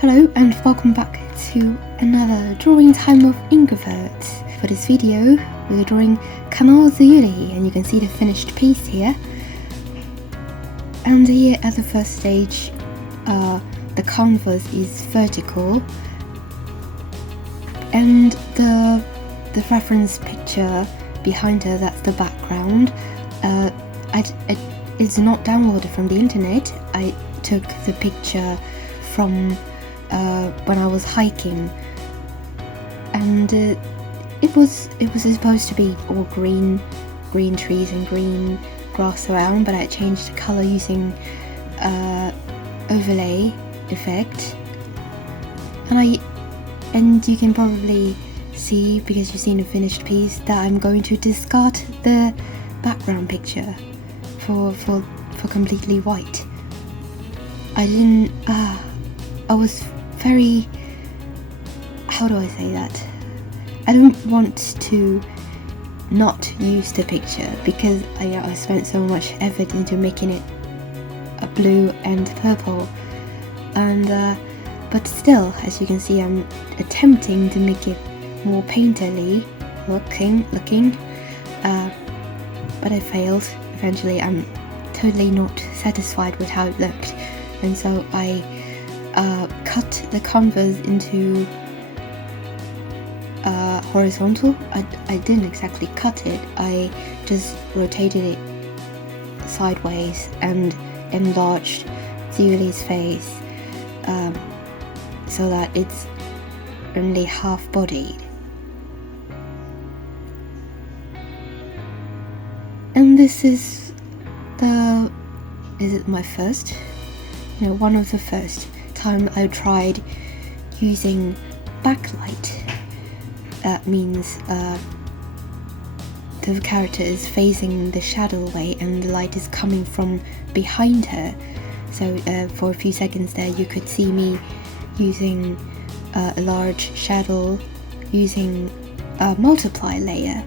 Hello and welcome back to another drawing time of INKroverts. For this video, we're drawing KANAO Tsuyuri, and you can see the finished piece here. And here at the first stage, the canvas is vertical, and the reference picture behind her, that's the background. It's not downloaded from the internet. I took the picture from when I was hiking, and it was supposed to be all green trees and green grass around, but I changed the color using overlay effect, and you can probably see, because you've seen the finished piece, that I'm going to discard the background picture for completely white. I was very, how do I say that? I don't want to not use the picture, because I spent so much effort into making it a blue and purple, and but still, as you can see, I'm attempting to make it more painterly looking, but I failed. Eventually, I'm totally not satisfied with how it looked, and so I cut the canvas into horizontal. I didn't exactly cut it, I just rotated it sideways and enlarged Tsuyuri's face so that it's only half-bodied. And this is my first, one of the first time I tried using backlight. That means the character is facing the shadow way and the light is coming from behind her. So for a few seconds there, you could see me using a large shadow, using a multiply layer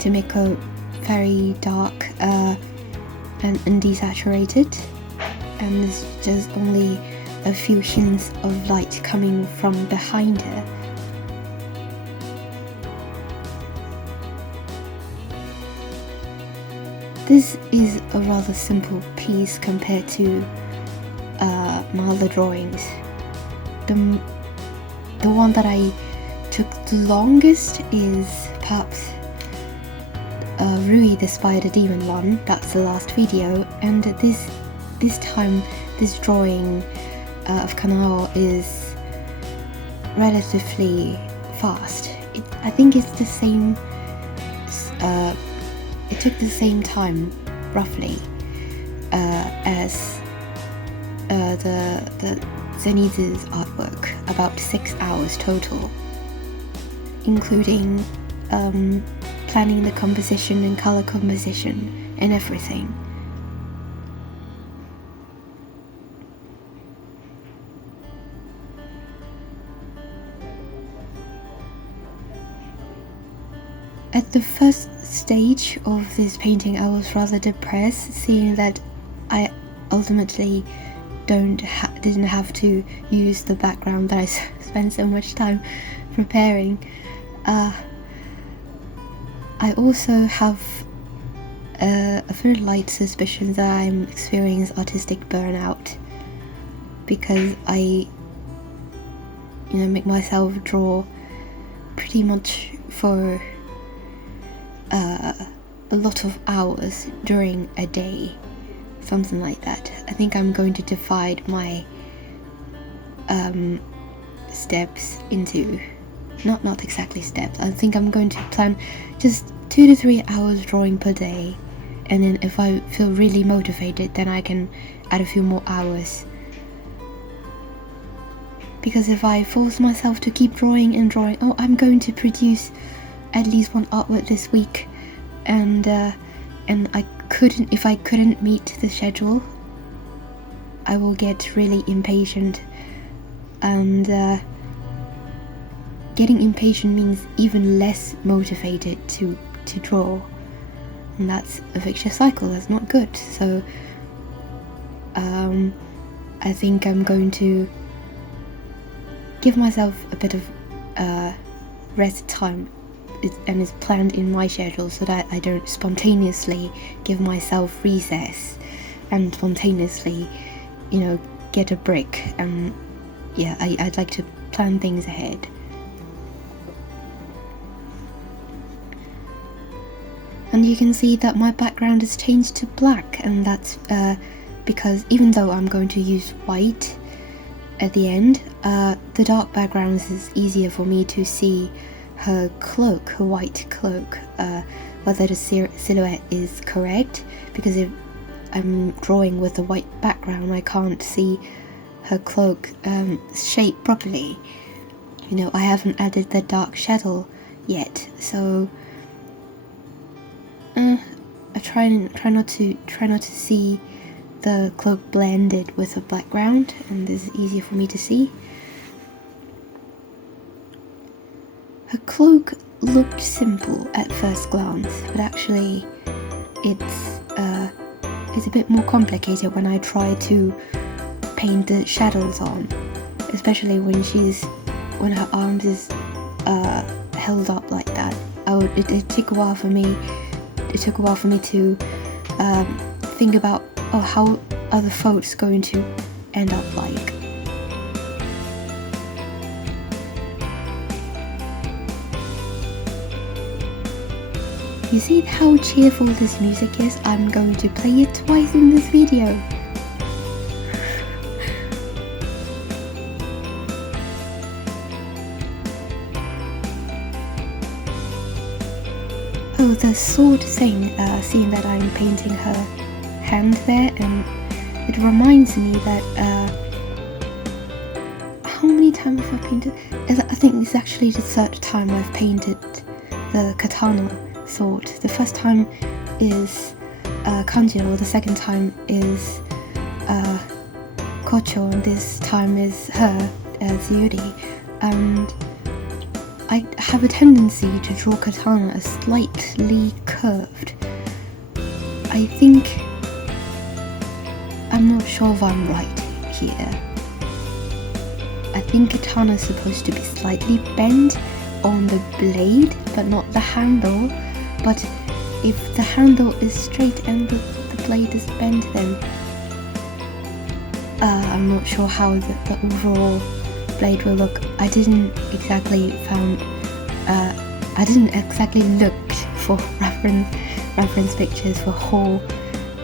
to make a very dark and desaturated, and there's just only a few hints of light coming from behind her. This is a rather simple piece compared to my other drawings. The one that I took the longest is perhaps Rui the Spider Demon one. That's the last video, and this time this drawing of KANAO is relatively fast. I think it's the same. It took the same time, roughly, as the Zenitsu's artwork, about 6 hours total, including planning the composition and color composition and everything. At the first stage of this painting, I was rather depressed, seeing that I ultimately didn't have to use the background that I spent so much time preparing. I also have a very light suspicion that I'm experiencing artistic burnout, because I make myself draw pretty much for a lot of hours during a day, something like that. I think I'm going to divide my steps into, not exactly steps. I think I'm going to plan just 2 to 3 hours drawing per day, and then if I feel really motivated, then I can add a few more hours. Because if I force myself to keep drawing and drawing, I'm going to produce at least one artwork this week, and if I couldn't meet the schedule, I will get really impatient, and getting impatient means even less motivated to draw, and that's a vicious cycle. That's not good. So I think I'm going to give myself a bit of rest time, and it's planned in my schedule so that I don't spontaneously give myself recess and spontaneously, get a break. And yeah, I'd like to plan things ahead. And you can see that my background is changed to black, and that's because even though I'm going to use white at the end, the dark backgrounds is easier for me to see her cloak, her white cloak, whether the silhouette is correct, because if I'm drawing with a white background I can't see her cloak shape properly. I haven't added the dark shadow yet, so I try not to see the cloak blended with a background, and this is easier for me to see. Her cloak looked simple at first glance, but actually it's a bit more complicated when I try to paint the shadows on, especially when her arms is held up like that. It took a while for me to think about how are the folds going to end up like. You see how cheerful this music is? I'm going to play it twice in this video. Oh, the sword thing, seeing that I'm painting her hand there, and it reminds me that how many times have I painted? I think it's actually the third time I've painted the katana sword. The first time is Kanjiro, the second time is Kocho, and this time is her, Tsuyuri. And I have a tendency to draw katana slightly curved. I think, I'm not sure if I'm right here. I think katana is supposed to be slightly bent on the blade, but not the handle. But if the handle is straight and the blade is bent, then I'm not sure how the overall blade will look. I didn't exactly look for reference pictures for whole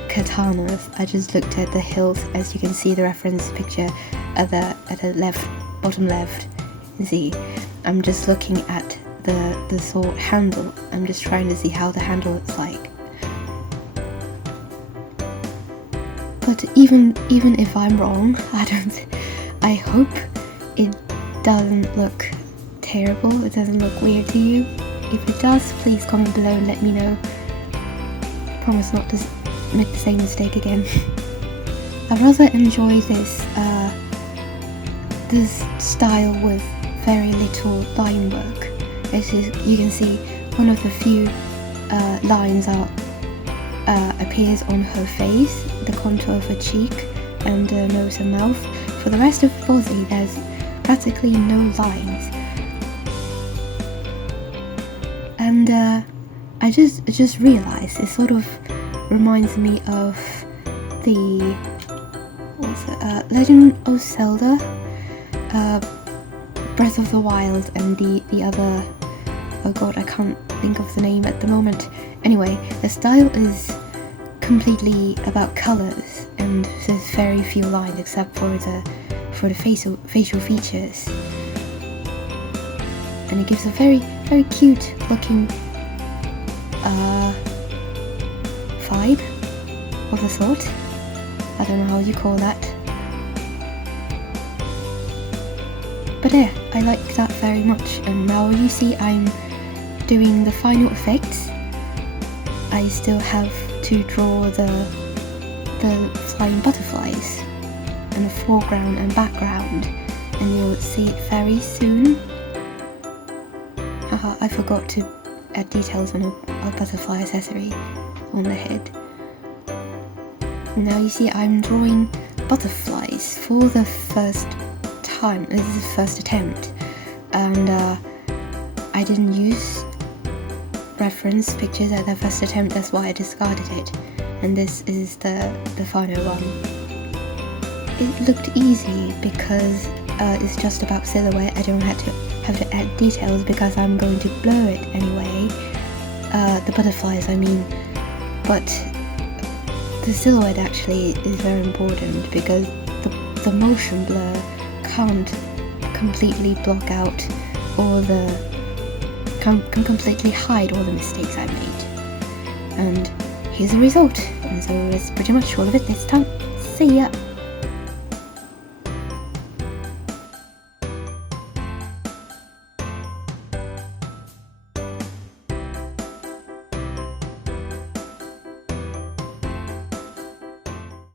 katanas. I just looked at the hilt. As you can see, the reference picture at the left, bottom left. You see, I'm just looking at the sword handle. I'm just trying to see how the handle looks like. But even if I'm wrong, I hope it doesn't look terrible. It doesn't look weird to you. If it does, please comment below and let me know. Promise not to make the same mistake again. I rather enjoy this style with very little line work. You can see one of the few lines appears on her face, the contour of her cheek and nose and mouth. For the rest of the body, there's practically no lines. And I just realized it sort of reminds me of the Legend of Zelda, Breath of the Wild, and the other, oh god, I can't think of the name at the moment. Anyway, the style is completely about colors, and there's very few lines except for the facial features, and it gives a very cute looking vibe of a sort. I don't know how you call that. But yeah, I like that very much. And now you see I'm doing the final effects. I still have to draw the flying butterflies in the foreground and background, and you'll see it very soon. Haha, I forgot to add details on a butterfly accessory on the head. Now you see I'm drawing butterflies for the first time. This is the first attempt, and I didn't use reference pictures at the first attempt. That's why I discarded it, and this is the final one. It looked easy because it's just about silhouette. I don't have to add details because I'm going to blur it anyway. The butterflies, I mean, but the silhouette actually is very important because the motion blur can't completely block out all can completely hide all the mistakes I made. And here's the result. And so it's pretty much all of it this time. See ya!